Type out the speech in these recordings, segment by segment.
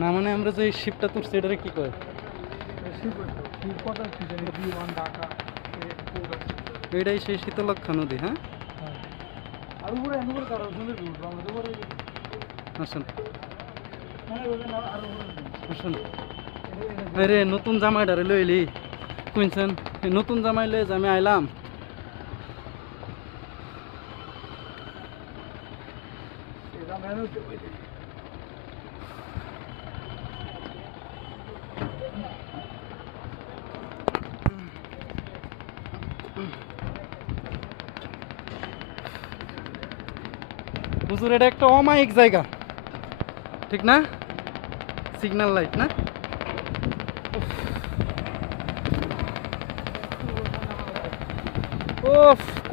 না মানে আমরা যে শিপটা তুলছি এটারে কি কয়? এটাই সেই শীতলক্ষা নদী। হ্যাঁ, আসুন আসুন। আরে নতুন জামাইটারে লইলি কুইনছেন, নতুন জামাই লয়ে যে আমি আইলাম। হুজুর এটা একটা অমায়িক জায়গা, ঠিক না? সিগন্যাল লাইট না? ও,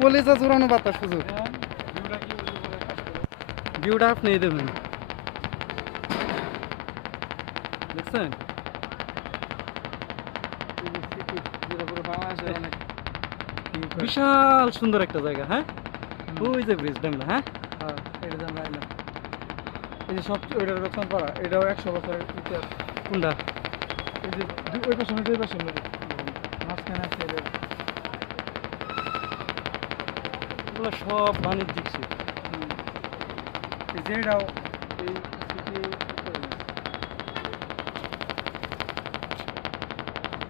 কলেজা জোরানো বাতাস হুজুর। ভিউটা আপনি দেবেন, দেখছেন? বিশাল সুন্দর একটা জায়গা। হ্যাঁ, ওই যে ব্রিজ ড্যামটা। হ্যাঁ, এই যে সবচেয়ে ওইটার রক্ষণ করা, এটাও 100 বছরের ইতিহাস। কোনটা? এই যে ওই পাশে নদী, ওই পাশে নদী, মাঝখানে আছে এটা। এগুলো সব বাণিজ্যিক শিপ। এই যে এটাও এই সিটি